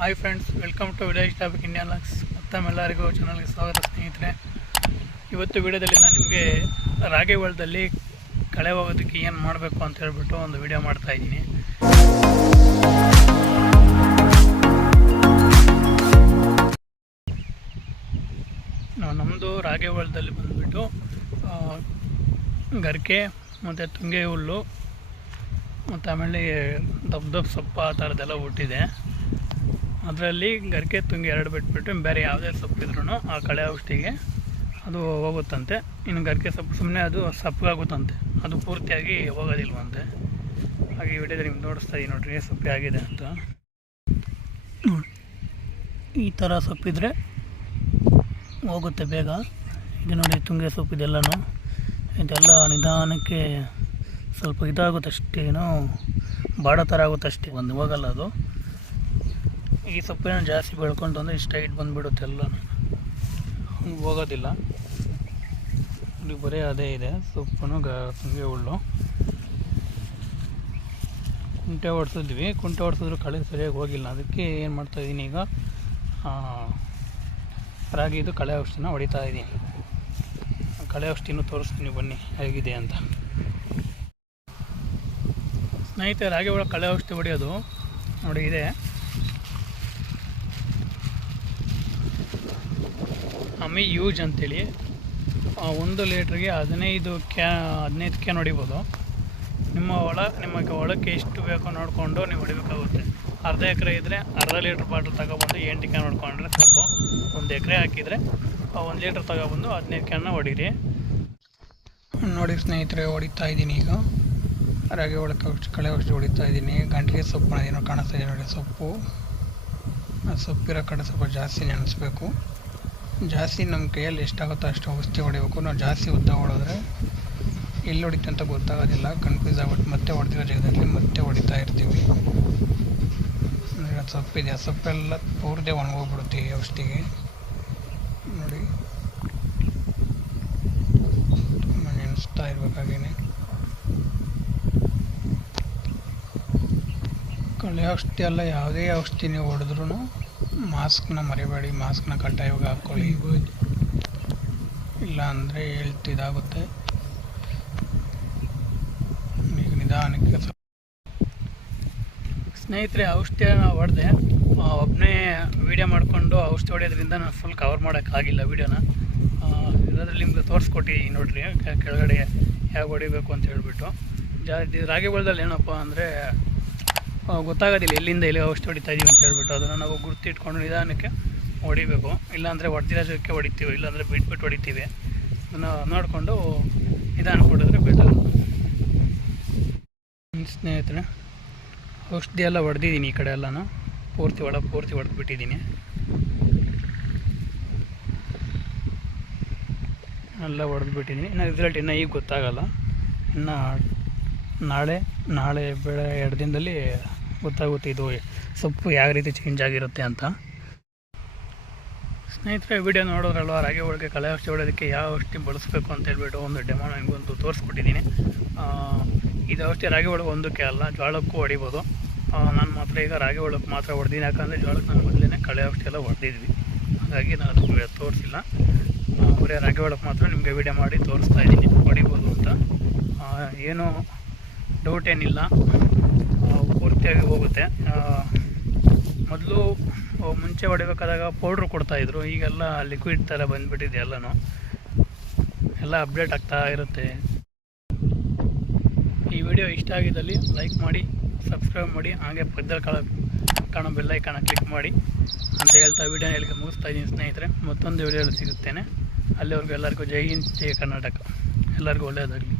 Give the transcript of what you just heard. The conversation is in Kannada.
Hi friends welcome to village topic India locks ಮತ್ತೊಮ್ಮೆಲ್ಲರಿಗೂ ಚಾನಲ್ಗೆ ಸ್ವಾಗತ ಸ್ನೇಹಿತರೆ. ಇವತ್ತು ವಿಡಿಯೋದಲ್ಲಿ ನಾನು ನಿಮಗೆ ರಾಗಿ ಹೊಲದಲ್ಲಿ ಕಳೆ ಹೋಗೋದಕ್ಕೆ ಏನು ಮಾಡಬೇಕು ಅಂತ ಹೇಳ್ಬಿಟ್ಟು ಒಂದು ವಿಡಿಯೋ ಮಾಡ್ತಾ ಇದ್ದೀನಿ. ನಾವು ನಮ್ಮದು ರಾಗಿ ಹೊಲದಲ್ಲಿ ಬಂದುಬಿಟ್ಟು ಗರಿಕೆ ಮತ್ತು ತುಂಗೆ ಹುಲ್ಲು ಮತ್ತು ಆಮೇಲೆ ದಬ್ ದಬ್ ಸೊಪ್ಪು ಆ ಥರದ್ದೆಲ್ಲ ಹುಟ್ಟಿದೆ. ಅದರಲ್ಲಿ ಗರಿಕೆ ತುಂಗಿ ಎರಡು ಬಿಟ್ಬಿಟ್ಟು ಬೇರೆ ಯಾವುದೇ ಸೊಪ್ಪಿದ್ರೂ ಆ ಕಳೆ ಔಷಧಿಗೆ ಅದು ಹೋಗುತ್ತಂತೆ. ಇನ್ನು ಗರಿಕೆ ಸೊಪ್ಪು ಸುಮ್ಮನೆ ಅದು ಸಪ್ಪಗಾಗುತ್ತಂತೆ. ಅದು ಪೂರ್ತಿಯಾಗಿ ಹೋಗೋದಿಲ್ವಂತೆ. ಹಾಗೆ ವಿಡಿಯೋದಲ್ಲಿ ನಿಮ್ಗೆ ನೋಡಿಸ್ತಾ ಇದೀನಿ ನೋಡ್ರಿ ಸೊಪ್ಪೆ ಆಗಿದೆ ಅಂತ. ನೋಡಿ, ಈ ಥರ ಸೊಪ್ಪಿದ್ರೆ ಹೋಗುತ್ತೆ ಬೇಗ. ಇದು ನೋಡಿ, ತುಂಗೆ ಸೊಪ್ಪು ಇದೆಲ್ಲನೂ. ಇದೆಲ್ಲ ನಿಧಾನಕ್ಕೆ ಸ್ವಲ್ಪ ಇದಾಗುತ್ತಷ್ಟೇನೋ ಬಾಡೋ ಥರ ಆಗುತ್ತಷ್ಟೇ. ಒಂದು ಹೋಗಲ್ಲ ಅದು. ಈ ಸೊಪ್ಪಿನ ಜಾಸ್ತಿ ಬೆಳ್ಕೊಂಡು ಅಂದರೆ ಇಷ್ಟ ಹೈಟ್ ಬಂದುಬಿಡುತ್ತೆ ಎಲ್ಲ ಹೋಗೋದಿಲ್ಲ. ಇಲ್ಲಿ ಬರೀ ಅದೇ ಇದೆ ಸೊಪ್ಪನ್ನು ಗ, ತುಂಗೆ ಹುಳ್ಳು ಕುಂಟೆ ಹೊಡ್ಸಿದ್ವಿ ಕುಂಟೆ ಹೊಡ್ಸಿದ್ರು ಕಳೆ ಸರಿಯಾಗಿ ಹೋಗಿಲ್ಲ. ಅದಕ್ಕೆ ಏನು ಮಾಡ್ತಾಯಿದ್ದೀನಿ ಈಗ ರಾಗಿದು ಕಳೆ ಔಷಧಿನ ಹೊಡಿತಾ ಇದ್ದೀನಿ. ಕಳೆ ಔಷಧಿನೂ ತೋರಿಸ್ತೀನಿ ಬನ್ನಿ, ಹೇಗಿದೆ ಅಂತ. ಸ್ನೇಹಿತರೆ, ರಾಗಿ ಒಳಗೆ ಕಳೆ ಔಷಧಿ ಹೊಡೆಯೋದು ನೋಡಿ, ಇದೆ. ಅಮಿ ಯೂಜ್ ಅಂತೇಳಿ. ಒಂದು ಲೀಟ್ರಿಗೆ ಹದಿನೈದು ಕ್ಯಾ, ಹದಿನೈದು ಕ್ಯಾನ್ ಹೊಡಿಬೋದು. ನಿಮ್ಮ ಒಳ, ನಿಮಗೆ ಒಳಕ್ಕೆ ಎಷ್ಟು ಬೇಕೋ ನೋಡಿಕೊಂಡು ನೀವು ಹೊಡಿಬೇಕಾಗುತ್ತೆ. ಅರ್ಧ ಎಕರೆ ಇದ್ದರೆ ಅರ್ಧ ಲೀಟ್ರ್ ಬಾಟ್ಲ್ ತಗೊಬಂದು ಎಂಟು ಕ್ಯಾನ್ ಹೊಡ್ಕೊಂಡ್ರೆ ಸಾಕು. ಒಂದು ಎಕರೆ ಹಾಕಿದರೆ ಒಂದು ಲೀಟ್ರ್ ತಗೊಬಂದು ಹದಿನೈದು ಕ್ಯಾನ್ನ ಹೊಡೀರಿ. ನೋಡಿ ಸ್ನೇಹಿತರೆ, ಹೊಡಿತಾ ಇದ್ದೀನಿ ಈಗ. ರಾಗಿ ಒಳಕ್ಕೆ ಕಳೆ ಔಷಧಿ ಹೊಡಿತಾ ಇದ್ದೀನಿ. ಗಂಟಿಗೆ ಸೊಪ್ಪು, ಏನೋ ಕಾಣಿಸ್ತಾ ಇದೆ ನೋಡಿ, ಸೊಪ್ಪು. ಸೊಪ್ಪಿರೋ ಕಡೆ ಸ್ವಲ್ಪ ಜಾಸ್ತಿ ನೆನೆಸ್ಬೇಕು. ಜಾಸ್ತಿ ನಮ್ಮ ಕೈಯಲ್ಲಿ ಎಷ್ಟಾಗುತ್ತೋ ಅಷ್ಟು ಔಷಧಿ ಹೊಡಿಬೇಕು. ನಾವು ಜಾಸ್ತಿ ಉದ್ದ ಹೊಡೆದ್ರೆ ಎಲ್ಲಿ ಹೊಡಿತು ಅಂತ ಗೊತ್ತಾಗೋದಿಲ್ಲ ಕನ್ಫ್ಯೂಸ್ ಆಗ್ಬಿಟ್ಟು ಮತ್ತೆ ಹೊಡೆದಿರೋ ಜಾಗದಲ್ಲಿ ಮತ್ತೆ ಹೊಡಿತಾ ಇರ್ತೀವಿ. ಅದು ಸೊಪ್ಪಿದೆ. ಆ ಸೊಪ್ಪೆಲ್ಲ ಪೂರ್ತಿ ಒಣಗೋಗ್ಬಿಡುತ್ತೆ ಈ ಔಷಧಿಗೆ. ನೋಡಿ. ತುಂಬ ನೆನೆಸ್ತಾ ಇರ್ಬೇಕು ಕಳೆ ಔಷಧಿ ಅಲ್ಲ ಯಾವುದೇ ಔಷಧಿ ನೀವು ಹೊಡೆದ್ರೂ ಮಾಸ್ಕ್ನ ಮರಿಬೇಡಿ ಮಾಸ್ಕ್ನ ಕಡ್ಡಾಯವಾಗಿ ಹಾಕ್ಕೊಳ್ಳಿ ಇಲ್ಲ ಅಂದರೆ ಹೆಲ್ತ್ ಇದಾಗುತ್ತೆ. ಈಗ ನಿಧಾನಕ್ಕೆ ಸ್ನೇಹಿತರೆ ಔಷಧಿ ನಾವು ಹೊಡೆದೆ ಒಬ್ಬನೇ ವೀಡಿಯೋ ಮಾಡಿಕೊಂಡು ಔಷಧಿ ಹೊಡೆಯೋದ್ರಿಂದ ನಾನು ಫುಲ್ ಕವರ್ ಮಾಡೋಕ್ಕಾಗಿಲ್ಲ ವೀಡಿಯೋನ ಇರೋದ್ರಲ್ಲಿ ನಿಮ್ಗೆ ತೋರಿಸ್ಕೊಟ್ಟು ನೋಡಿರಿ ಕೆಳಗಡೆ ಹೇಗೆ ಹೊಡಿಬೇಕು ಅಂತ ಹೇಳ್ಬಿಟ್ಟು. ಜಾ ರಾಗಿ ಬೆಳೆದಲ್ಲಿ ಏನಪ್ಪ ಅಂದರೆ ಗೊತ್ತಾಗೋದಿಲ್ಲ ಎಲ್ಲಿಂದ ಎಲ್ಲಿ ಔಷಧಿ ಹೊಡಿತಾ ಇದೀವಿ ಅಂತ ಹೇಳ್ಬಿಟ್ಟು ಅದನ್ನು ನಾವು ಗುರುತಿಟ್ಕೊಂಡು ನಿಧಾನಕ್ಕೆ ಹೊಡಿಬೇಕು. ಇಲ್ಲಾಂದರೆ ಹೊಡೆದಿರೋದಕ್ಕೆ ಹೊಡಿತೀವಿ, ಇಲ್ಲಾಂದರೆ ಬಿಟ್ಬಿಟ್ಟು ಹೊಡಿತೀವಿ. ಅದನ್ನು ನೋಡಿಕೊಂಡು ನಿಧಾನ ಕೊಡಿದ್ರೆ ಬೆಟರ್. ಸ್ನೇಹಿತರೆ, ಔಷಧಿ ಎಲ್ಲ ಹೊಡೆದಿದ್ದೀನಿ ಈ ಕಡೆ ಎಲ್ಲನೂ. ಪೂರ್ತಿ ಒಳ, ಪೂರ್ತಿ ಹೊಡೆದ್ಬಿಟ್ಟಿದ್ದೀನಿ. ಎಲ್ಲ ಹೊಡೆದ್ಬಿಟ್ಟಿದ್ದೀನಿ. ಇನ್ನು ರಿಸಲ್ಟ್ ಇನ್ನೂ ಈಗ ಗೊತ್ತಾಗಲ್ಲ. ಇನ್ನು ನಾಳೆ ನಾಳೆ ಬೆಳೆ ಎರಡು ದಿನದಲ್ಲಿ ಗೊತ್ತಾಗುತ್ತೆ ಇದು ಸೊಪ್ಪು ಯಾವ ರೀತಿ ಚೇಂಜ್ ಆಗಿರುತ್ತೆ ಅಂತ. ಸ್ನೇಹಿತರೆ ವಿಡಿಯೋ ನೋಡೋದ್ರಲ್ವ? ರಾಗಿ ಹೋಳಿಗೆ ಕಳೆ ಔಷಧಿ ಹೊಡೋದಕ್ಕೆ ಯಾವ ಔಷಧಿ ಬಳಸಬೇಕು ಅಂತ ಹೇಳ್ಬಿಟ್ಟು ಒಂದು ಡೆಮೋ ನಿಮಗೊಂದು ತೋರಿಸ್ಕೊಟ್ಟಿದ್ದೀನಿ. ಆ, ಇದು ಔಷಧಿ ರಾಗಿ ಒಳಗೆ ಒಂದಕ್ಕೆ ಅಲ್ಲ ಜೋಳಕ್ಕೂ ಹೊಡಿಬೋದು. ನಾನು ಮಾತ್ರ ಈಗ ರಾಗಿ ಒಳಗೆ ಮಾತ್ರ ಹೊಡೆದೀನಿ. ಯಾಕಂದರೆ ಜೋಳಕ್ಕೆ ನಾನು ಮೊದಲೇ ಕಳೆ ಔಷಧಿ ಎಲ್ಲ ಹೊಡೆದಿದ್ವಿ. ಹಾಗಾಗಿ ನಾನು ಅದು ತೋರಿಸಿಲ್ಲ. ಬರೀ ರಾಗಿ ಒಳಗೆ ಮಾತ್ರ ನಿಮಗೆ ವಿಡಿಯೋ ಮಾಡಿ ತೋರಿಸ್ತಾ ಇದ್ದೀನಿ. ಹೊಡಿಬೋದು ಅಂತ. ಏನು ಡೌಟ್ ಏನಿಲ್ಲ. ಪೂರ್ತಿಯಾಗಿ ಹೋಗುತ್ತೆ. ಮೊದಲು ಮುಂಚೆ ಹೊಡಿಬೇಕಾದಾಗ ಪೌಡ್ರ್ ಕೊಡ್ತಾಯಿದ್ರು ಈಗೆಲ್ಲ ಲಿಕ್ವಿಡ್ ಥರ ಬಂದುಬಿಟ್ಟಿದೆ ಎಲ್ಲನೂ. ಎಲ್ಲ ಅಪ್ಡೇಟ್ ಆಗ್ತಾ ಇರುತ್ತೆ. ಈ ವಿಡಿಯೋ ಇಷ್ಟ ಆಗಿದ್ದಲ್ಲಿ ಲೈಕ್ ಮಾಡಿ ಸಬ್ಸ್ಕ್ರೈಬ್ ಮಾಡಿ, ಹಾಗೆ ಪಕ್ಕದಲ್ಲಿ ಕಾಣ, ಕಾಣೋ ಬೆಲ್ಲೈಕನ್ನ ಕ್ಲಿಕ್ ಮಾಡಿ ಅಂತ ಹೇಳ್ತಾ ವಿಡಿಯೋ ಎಲ್ಲಿಗೆ ಮುಗಿಸ್ತಾ ಇದ್ದೀನಿ ಸ್ನೇಹಿತರೆ. ಮತ್ತೊಂದು ವಿಡಿಯೋದಲ್ಲಿ ಸಿಗುತ್ತೇನೆ. ಅಲ್ಲಿವರೆಗೂ ಎಲ್ಲರಿಗೂ ಜೈ ಹಿಂದ್, ಜೈ ಕರ್ನಾಟಕ. ಎಲ್ಲರಿಗೂ ಒಳ್ಳೆಯದಾಗಲಿ.